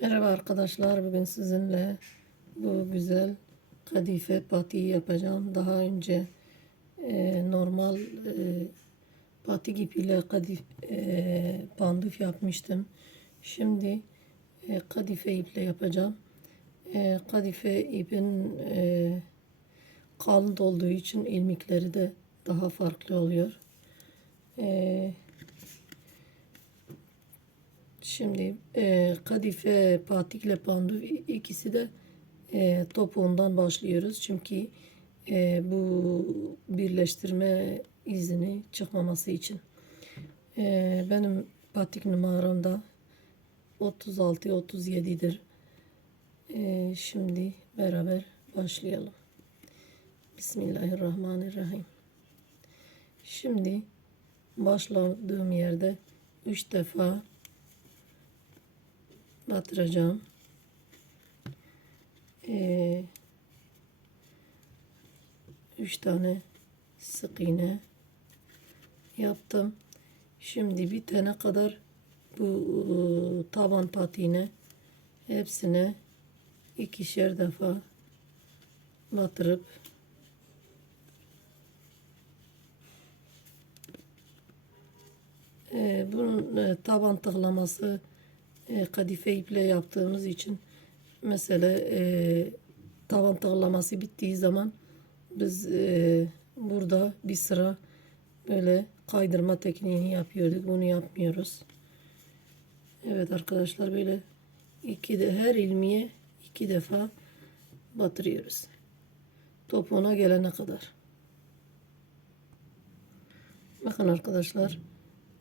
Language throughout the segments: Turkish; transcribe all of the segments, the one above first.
Merhaba arkadaşlar. Bugün sizinle bu güzel kadife patiyi yapacağım. Daha önce e, normal e, patik ipiyle kadif, e, panduf yapmıştım. Şimdi e, kadife iple yapacağım. E, kadife ipin e, kalın olduğu için ilmikleri de daha farklı oluyor. E, Şimdi e, kadife, patikle panduf ikisi de e, topuğundan başlıyoruz. Çünkü e, bu birleştirme izini çıkmaması için. E, benim patik numaram da 36-37'dir. E, şimdi beraber başlayalım. Bismillahirrahmanirrahim. Şimdi başladığım yerde 3 defa batıracağım. Ee, üç tane sık iğne yaptım. Şimdi bir tane kadar bu e, taban patiğine hepsine ikişer defa batırıp e, bunun e, taban tıklaması e, kadife iple yaptığımız için mesela e, tavan tağlaması bittiği zaman biz e, burada bir sıra böyle kaydırma tekniğini yapıyorduk. Bunu yapmıyoruz. Evet arkadaşlar böyle iki de her ilmiye iki defa batırıyoruz. Topuğuna gelene kadar. Bakın arkadaşlar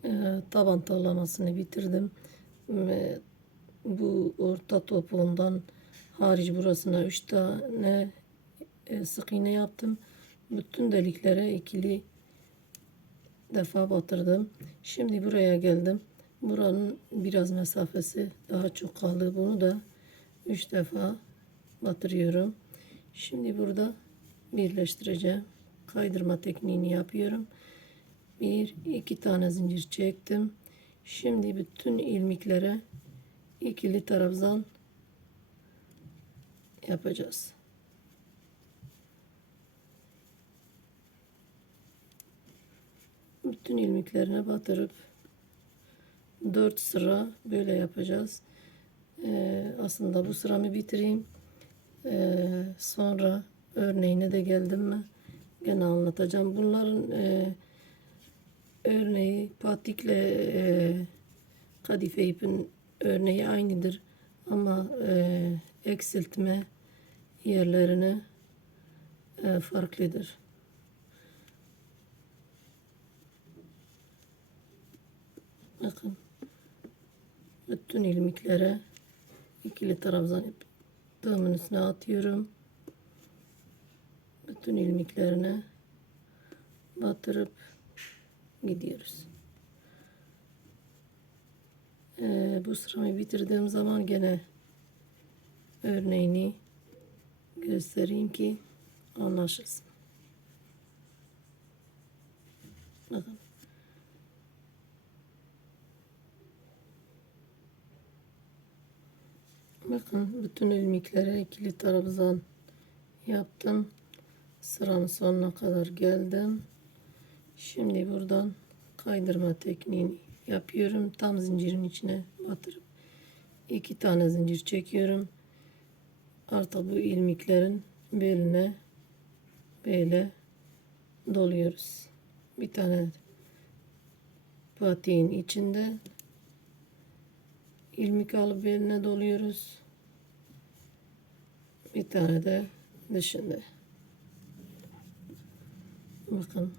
e, taban tağlamasını bitirdim ve bu orta topuğundan hariç burasına üç tane e, sık iğne yaptım. Bütün deliklere ikili defa batırdım. Şimdi buraya geldim. Buranın biraz mesafesi daha çok kaldı. Bunu da üç defa batırıyorum. Şimdi burada birleştireceğim. Kaydırma tekniğini yapıyorum. Bir, iki tane zincir çektim. Şimdi bütün ilmiklere ikili trabzan yapacağız. Bütün ilmiklerine batırıp dört sıra böyle yapacağız. Ee, aslında bu sıramı bitireyim. Ee, sonra örneğine de geldim mi gene anlatacağım. Bunların e, örneği patikle e, kadife ipin örneği aynıdır ama e, eksiltme yerlerine e, farklıdır. Bakın bütün ilmiklere ikili trabzan yaptığımın üstüne atıyorum. Bütün ilmiklerine batırıp gidiyoruz. Ee, bu sıramı bitirdiğim zaman gene örneğini göstereyim ki anlaşılsın. Bakın. Bakın bütün ilmiklere ikili trabzan yaptım. Sıranın sonuna kadar geldim. Şimdi buradan kaydırma tekniğini yapıyorum. Tam zincirin içine batırıp iki tane zincir çekiyorum. Artık bu ilmiklerin beline böyle doluyoruz. Bir tane patiğin içinde ilmik alıp beline doluyoruz. Bir tane de dışında. Bakın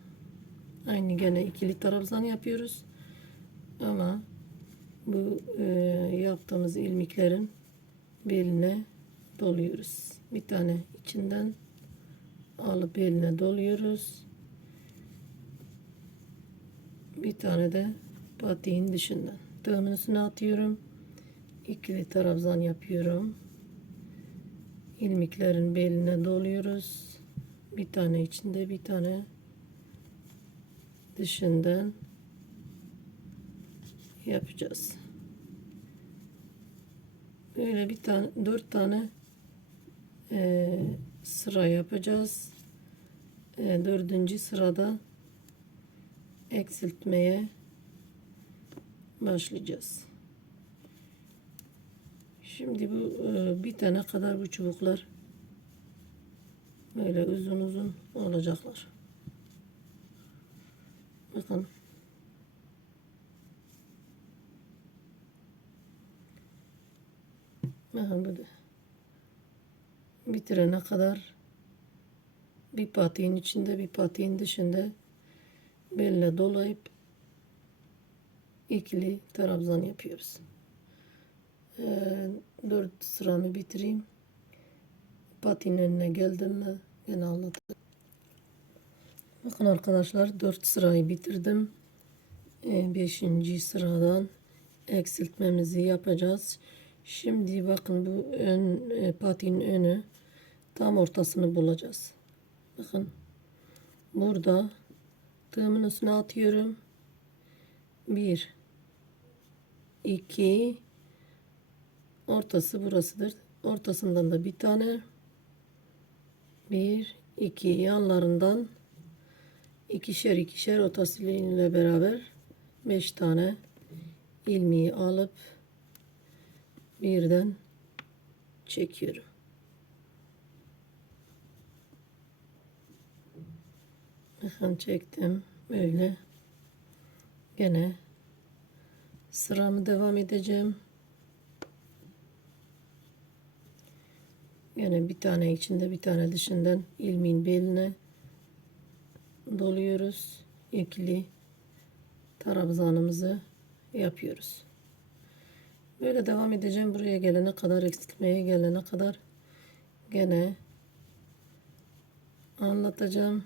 Aynı gene ikili trabzan yapıyoruz. Ama bu e, yaptığımız ilmiklerin beline doluyoruz. Bir tane içinden alıp beline doluyoruz. Bir tane de patiğin dışından. Tığımın üstüne atıyorum. İkili trabzan yapıyorum. İlmiklerin beline doluyoruz. Bir tane içinde bir tane dışından yapacağız. Böyle bir tane, dört tane e, sıra yapacağız. E, dördüncü sırada eksiltmeye başlayacağız. Şimdi bu e, bitene kadar bu çubuklar böyle uzun uzun olacaklar. Bakın. Bakın böyle. Bitirene kadar bir patiğin içinde bir patiğin dışında belle dolayıp ikili trabzan yapıyoruz. Ee, dört sıramı bitireyim. Patiğin önüne geldim mi gene anlatırım. Bakın arkadaşlar dört sırayı bitirdim. Ee, beşinci sıradan eksiltmemizi yapacağız. Şimdi bakın bu ön e, patiğin önü tam ortasını bulacağız. Bakın burada tığımın üstüne atıyorum. Bir, iki, ortası burasıdır. Ortasından da bir tane, bir, iki yanlarından ikişer ikişer otasiliğiyle beraber beş tane ilmeği alıp birden çekiyorum. Bakın çektim böyle gene sıramı devam edeceğim. Gene bir tane içinde bir tane dışından ilmeğin beline doluyoruz. İkili trabzanımızı yapıyoruz. Böyle devam edeceğim. Buraya gelene kadar eksiltmeye gelene kadar gene anlatacağım.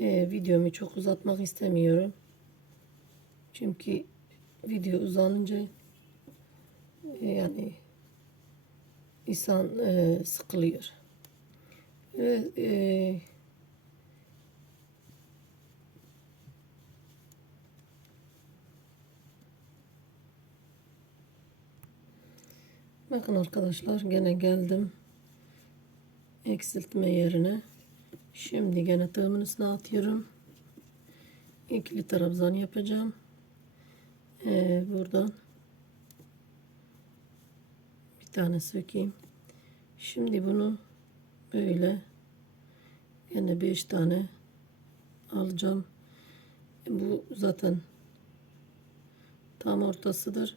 Ee, videomu çok uzatmak istemiyorum. Çünkü video uzanınca e, yani insan e, sıkılıyor. Ve e, Bakın arkadaşlar gene geldim eksiltme yerine. Şimdi gene tığımın üstüne atıyorum. İkili trabzan yapacağım. Ee, buradan bir tane sökeyim. Şimdi bunu böyle gene beş tane alacağım. Bu zaten tam ortasıdır.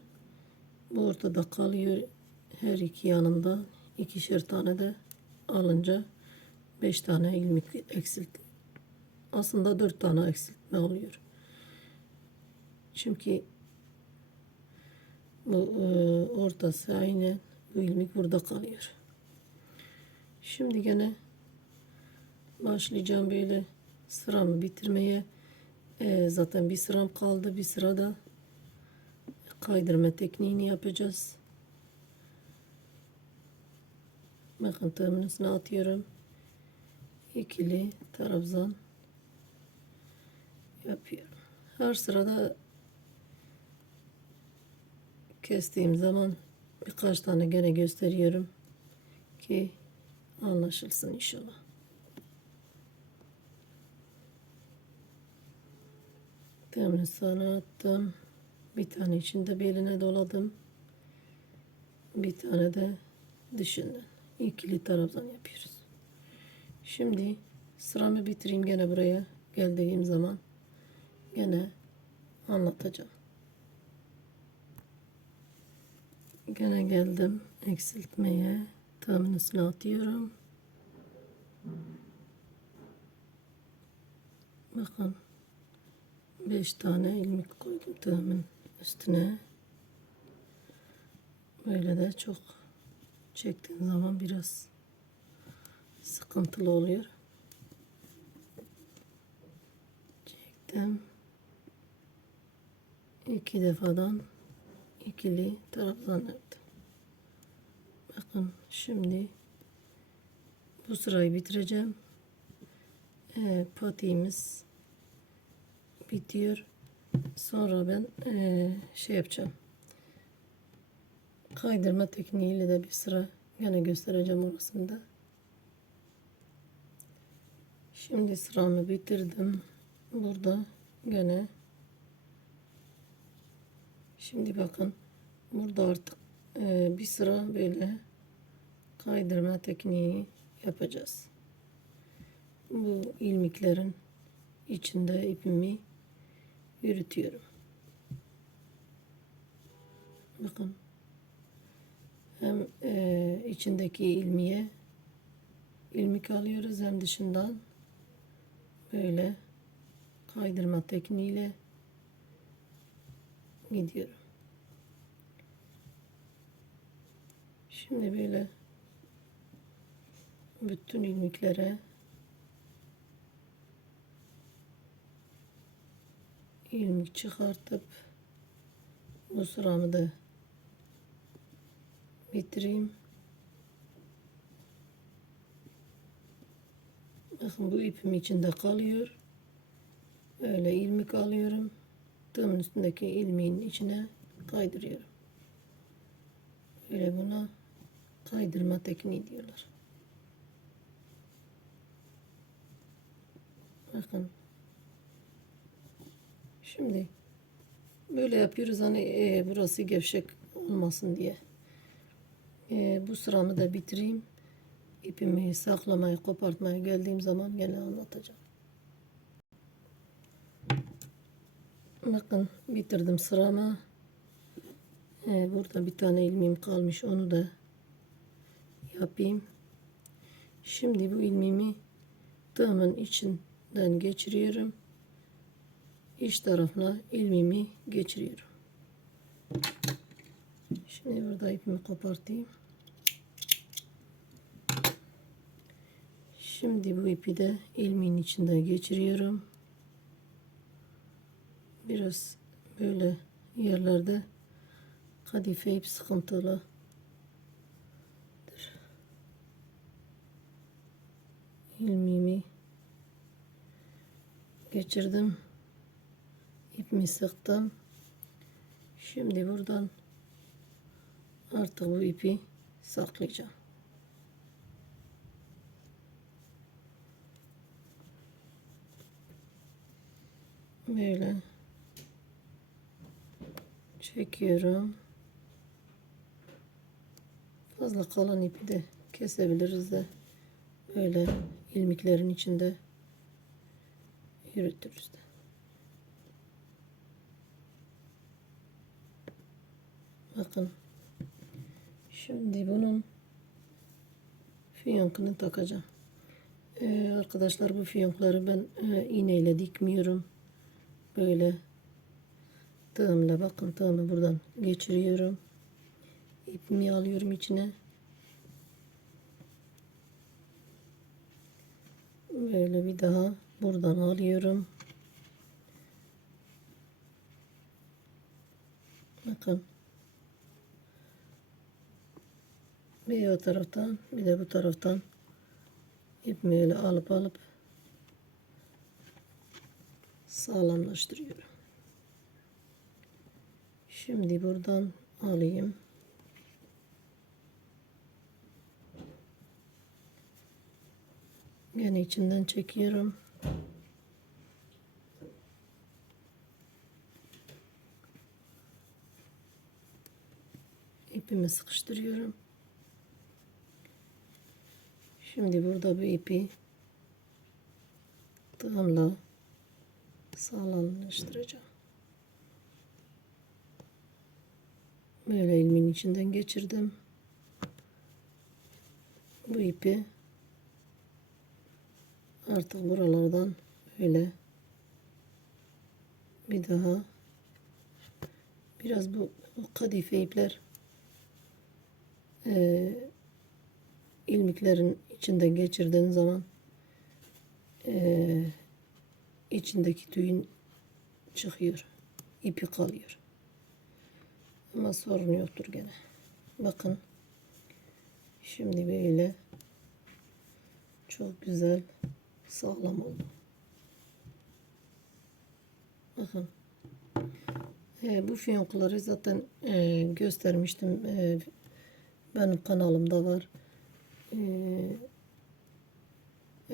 Bu ortada kalıyor her iki yanında ikişer tane de alınca beş tane ilmek eksilt. Aslında dört tane eksiltme oluyor. Çünkü bu e, ortası aynı bu ilmek burada kalıyor. Şimdi gene başlayacağım böyle sıramı bitirmeye. E, zaten bir sıram kaldı. Bir sırada kaydırma tekniğini yapacağız. Bakın tığımın üstüne atıyorum. İkili trabzan yapıyorum. Her sırada kestiğim zaman birkaç tane gene gösteriyorum ki anlaşılsın inşallah. Tığımın üstüne attım. Bir tane içinde beline doladım. Bir tane de dışından ikili trabzan yapıyoruz. Şimdi sıramı bitireyim gene buraya geldiğim zaman gene anlatacağım. Gene geldim eksiltmeye tığımın üstüne atıyorum. Bakın 5 tane ilmek koydum tığımın üstüne. Böyle de çok çektiğin zaman biraz sıkıntılı oluyor. Çektim. İki defadan ikili trabzan yaptım. Bakın şimdi bu sırayı bitireceğim. E, patiğimiz bitiyor. Sonra ben e, şey yapacağım. Kaydırma tekniğiyle de bir sıra gene göstereceğim orasını da. Şimdi sıramı bitirdim. Burada gene şimdi bakın burada artık e, bir sıra böyle kaydırma tekniği yapacağız. Bu ilmiklerin içinde ipimi yürütüyorum. Bakın hem e, içindeki ilmiye ilmik alıyoruz hem dışından böyle kaydırma tekniğiyle gidiyorum. Şimdi böyle bütün ilmiklere ilmik çıkartıp bu sıramı da bitireyim. Bakın bu ipim içinde kalıyor. Böyle ilmik alıyorum. Tığımın üstündeki ilmeğin içine kaydırıyorum. Böyle buna kaydırma tekniği diyorlar. Bakın. Şimdi böyle yapıyoruz hani e, burası gevşek olmasın diye. E, bu sıramı da bitireyim. İpimi saklamayı, kopartmaya geldiğim zaman gene anlatacağım. Bakın bitirdim sıramı. E, burada bir tane ilmeğim kalmış. Onu da yapayım. Şimdi bu ilmeğimi tığımın içinden geçiriyorum. İç tarafına ilmeğimi geçiriyorum. Şimdi burada ipimi kopartayım. Şimdi bu ipi de ilmeğin içinden geçiriyorum. Biraz böyle yerlerde kadife ip sıkıntılı. ilmeğimi geçirdim. İpimi sıktım. Şimdi buradan artık bu ipi saklayacağım. Böyle çekiyorum. Fazla kalan ipi de kesebiliriz de böyle ilmiklerin içinde yürütürüz de. Bakın. Şimdi bunun fiyonkunu takacağım. Ee, arkadaşlar bu fiyonkları ben e, iğneyle dikmiyorum. Böyle tığımla bakın tığımı buradan geçiriyorum. İpimi alıyorum içine. Böyle bir daha buradan alıyorum. Bakın. Bir o taraftan bir de bu taraftan ipimi öyle alıp alıp sağlamlaştırıyorum. Şimdi buradan alayım. Gene içinden çekiyorum. İpimi sıkıştırıyorum. Şimdi burada bu ipi tığımla sağlamlaştıracağım. Böyle ilmin içinden geçirdim. Bu ipi artık buralardan böyle bir daha biraz bu, bu kadife ipler e, ilmiklerin içinden geçirdiğin zaman e, içindeki tüyün çıkıyor. ipi kalıyor. Ama sorun yoktur gene. Bakın. Şimdi böyle çok güzel sağlam oldu. Bakın. E, bu fiyonkları zaten e, göstermiştim. E, benim kanalımda var. E,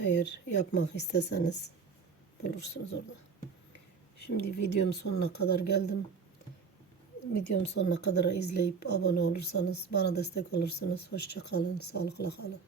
eğer yapmak isteseniz bulursunuz orada. Şimdi videom sonuna kadar geldim. Videom sonuna kadar izleyip abone olursanız bana destek olursunuz. Hoşça kalın, sağlıkla kalın.